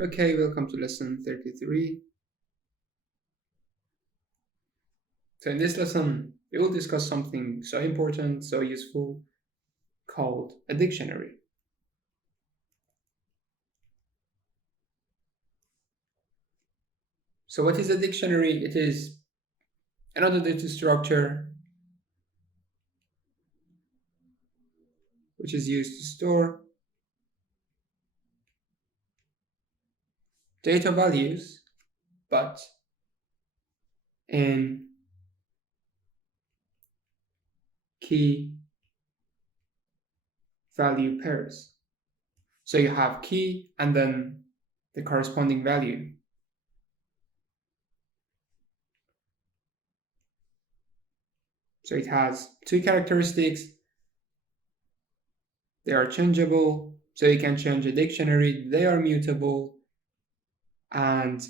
Okay, welcome to lesson 33. So in this lesson, we will discuss something so important, so useful, called a dictionary. So what is a dictionary? It is another data structure which is used to store data values, but in key value pairs. So you have key and then the corresponding value. So it has two characteristics. They are changeable, so you can change a dictionary. They are mutable, and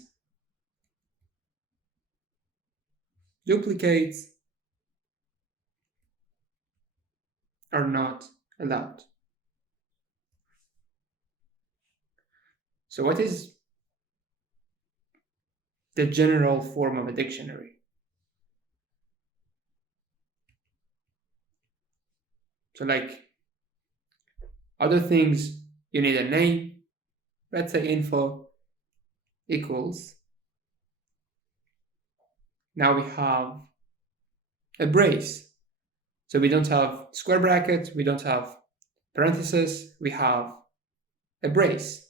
duplicates are not allowed. So what is the general form of a dictionary? So like other things, you need a name. Let's say info equals. Now we have a brace. So we don't have square brackets, we don't have parentheses, we have a brace.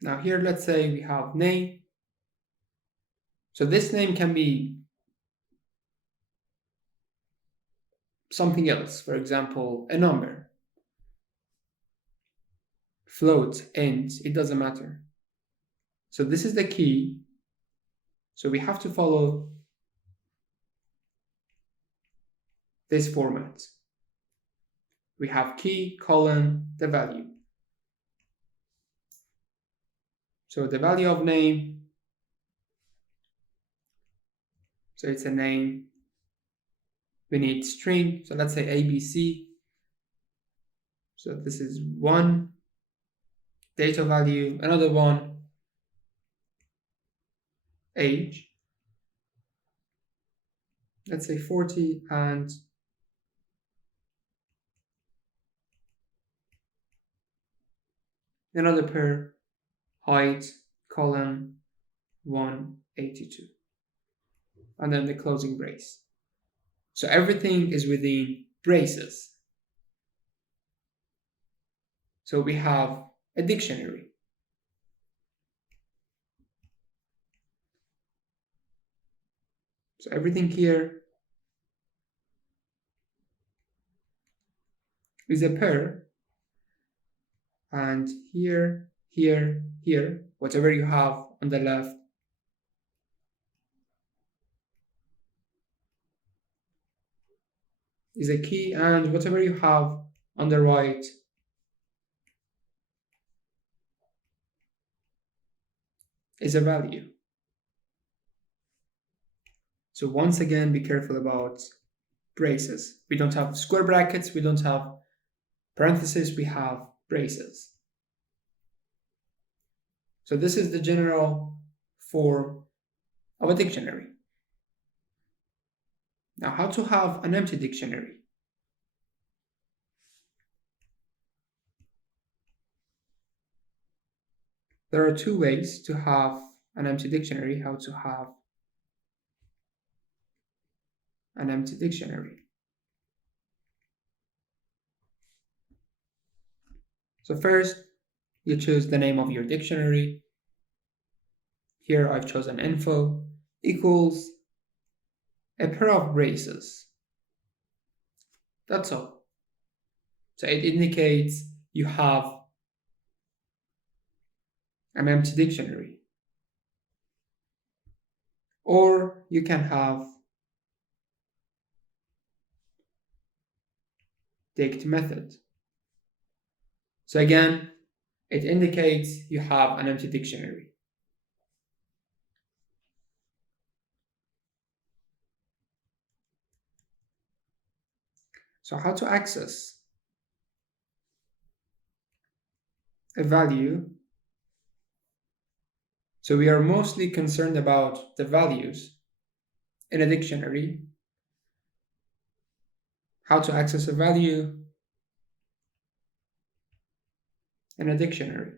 Now here, let's say we have name. So this name can be something else. For example, a number, float, int, it doesn't matter. So this is the key. So we have to follow this format. We have key, colon, the value. So the value of name, so it's a name. We need string, so let's say ABC. So this is one, data value, another one, age. Let's say 40, and another pair, height, colon, 182. And then the closing brace. So everything is within braces. So we have a dictionary. So everything here is a pair, and here, here, here, whatever you have on the left is a key, and whatever you have on the right is a value. So once again, be careful about braces. We don't have square brackets, we don't have parentheses, we have braces. So this is the general form of a dictionary. Now, how to have an empty dictionary? There are two ways to have an empty dictionary, how to have an empty dictionary. So first, you choose the name of your dictionary. Here I've chosen info equals a pair of braces. That's all. So it indicates you have an empty dictionary. Or you can have dict method. So again, it indicates you have an empty dictionary. So how to access a value. So we are mostly concerned about the values in a dictionary, how to access a value in a dictionary.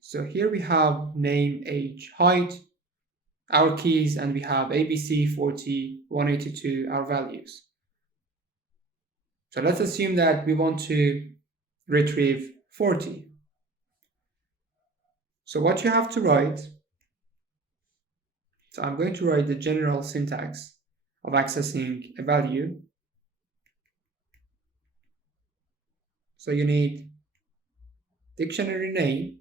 So here we have name, age, height, our keys, and we have ABC, 40, 182, our values. So let's assume that we want to retrieve 40. So what you have to write, so I'm going to write the general syntax of accessing a value. So you need dictionary name,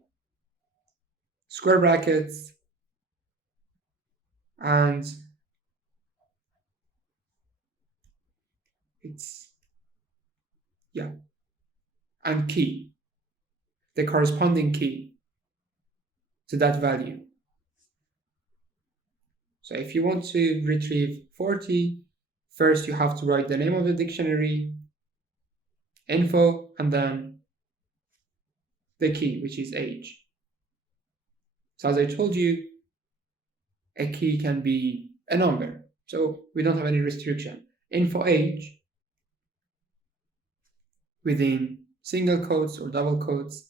square brackets, and and key, the corresponding key to that value. So if you want to retrieve 40, first you have to write the name of the dictionary, info, and then the key, which is age. So as I told you, a key can be a number, so we don't have any restriction. Info age within single quotes or double quotes.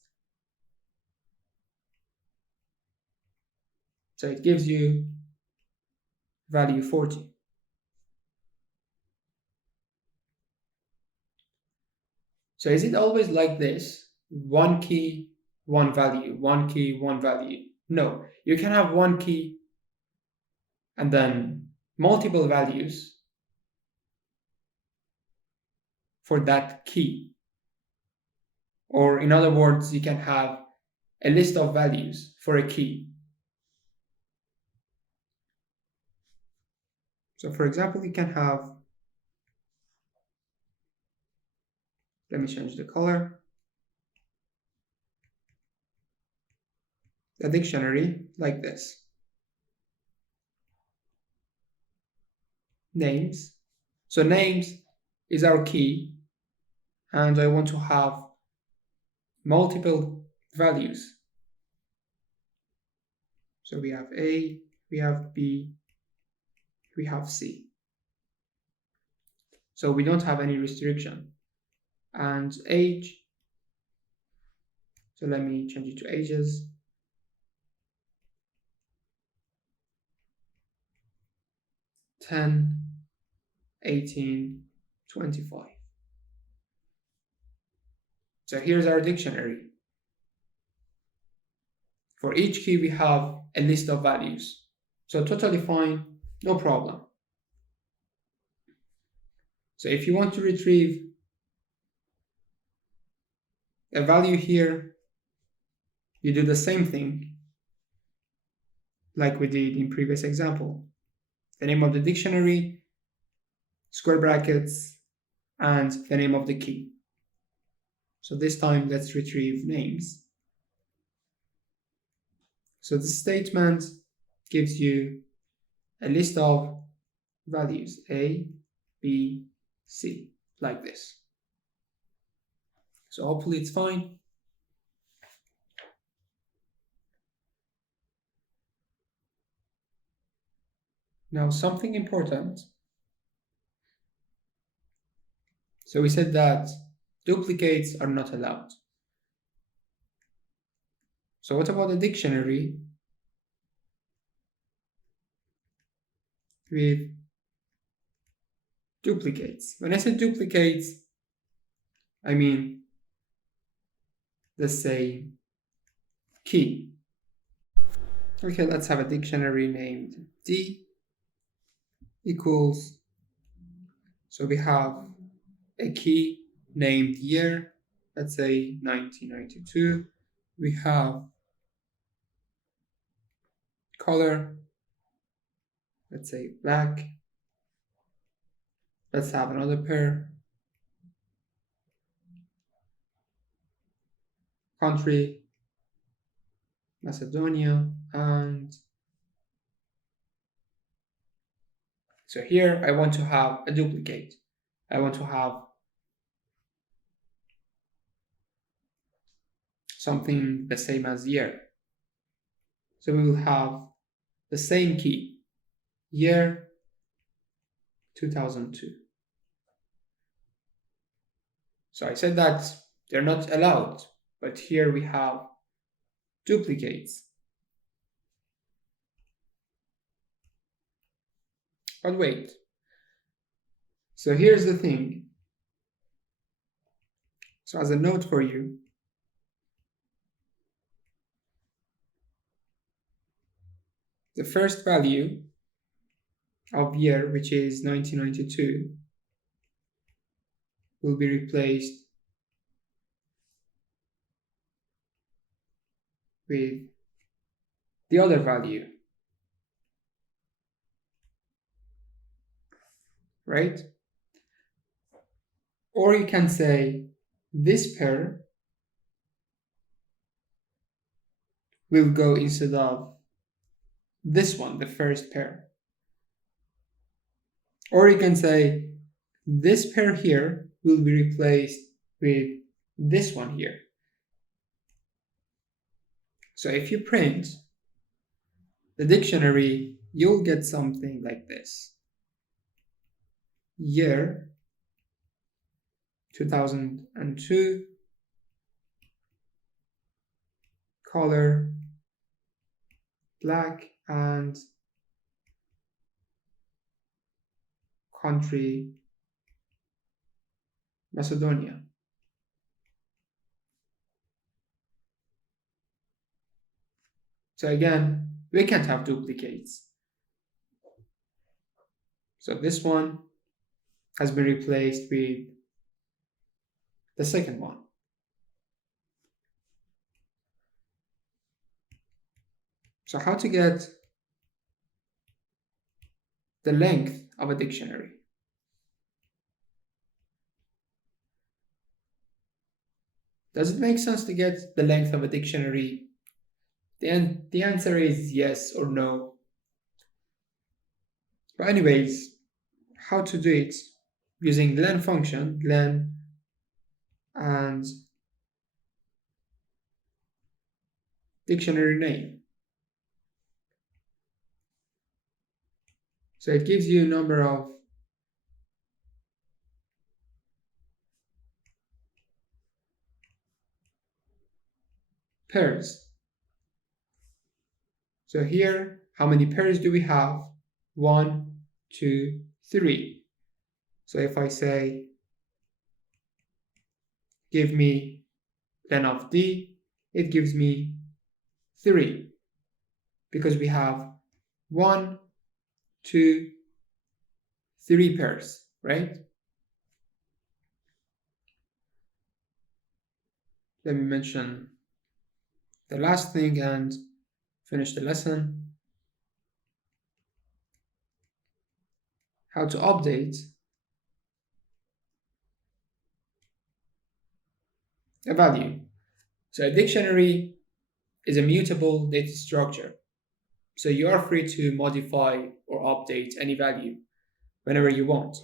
So it gives you value 40. So is it always like this? One key, one value, one key, one value? No, you can have one key and then multiple values for that key. Or in other words, you can have a list of values for a key. So for example, you can have, let me change the color, a dictionary like this. Names. So names is our key, and I want to have multiple values. So we have A, we have B, we have C. So we don't have any restriction. And age, so let me change it to ages. 10, 18, 25. So here's our dictionary. For each key, we have a list of values. So totally fine, no problem. So if you want to retrieve a value here, you do the same thing like we did in previous example. The name of the dictionary, square brackets, and the name of the key. So this time, let's retrieve names. So this statement gives you a list of values, A, B, C, like this. So hopefully it's fine. Now something important. So we said that duplicates are not allowed. So what about a dictionary with duplicates? When I say duplicates, I mean the same key. Okay, let's have a dictionary named D equals, so we have a key named year, let's say 1992. We have color, let's say black. Let's have another pair. Country, Macedonia, and so here I want to have a duplicate. I want to have something the same as year. So we will have the same key, year 2002. So I said that they're not allowed, but here we have duplicates. But wait. So here's the thing. So as a note for you, the first value of year, which is 1992, will be replaced with the other value, right? Or you can say this pair will go instead of this one, the first pair. Or you can say this pair here will be replaced with this one here. So if you print the dictionary, you'll get something like this. Year 2002, color black, and country Macedonia. So again, we can't have duplicates. So this one has been replaced with the second one. So how to get the length of a dictionary? Does it make sense to get the length of a dictionary? The answer is yes or no. But anyways, how to do it? Using len function, len and dictionary name. So it gives you a number of pairs. So here, how many pairs do we have? 1, 2, 3. So if I say, give me len of d, it gives me 3. Because we have 1, 2, 3 pairs, right? Let me mention the last thing and finish the lesson. How to update a value. So a dictionary is a mutable data structure. So you are free to modify or update any value whenever you want.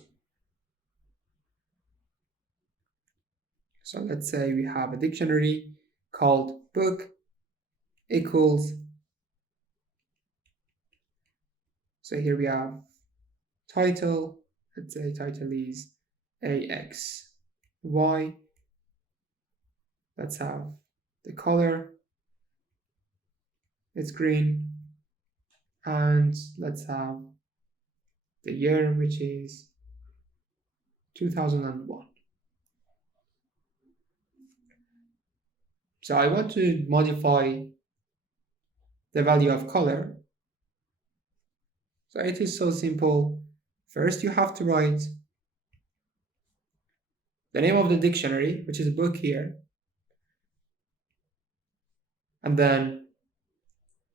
So let's say we have a dictionary called book equals. So here we have title. Let's say title is AXY. Let's have the color. It's green. And let's have the year, which is 2001. So I want to modify the value of color. So it is so simple. First, you have to write the name of the dictionary, which is a book here, and then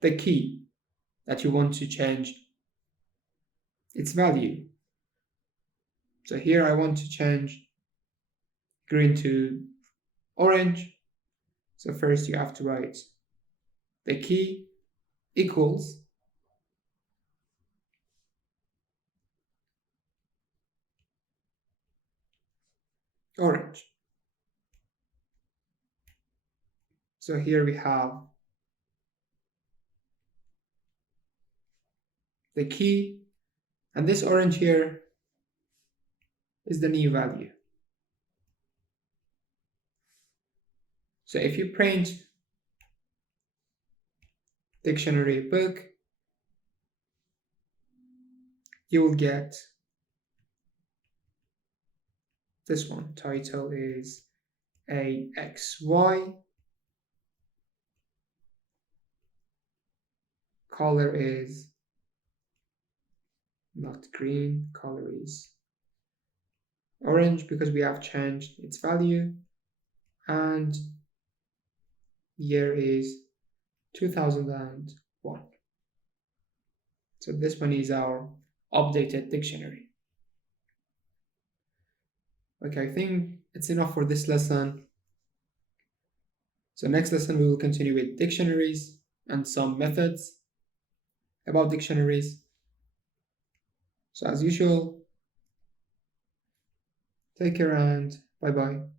the key that you want to change its value. So here I want to change green to orange. So first you have to write the key equals orange. So here we have the key, and this orange here is the new value. So if you print dictionary book, you will get this one. Title is AXY. Color is not green, color is orange because we have changed its value, and year is 2001. So this one is our updated dictionary. Okay, I think it's enough for this lesson. So next lesson we will continue with dictionaries and some methods about dictionaries. So as usual, take care and bye bye.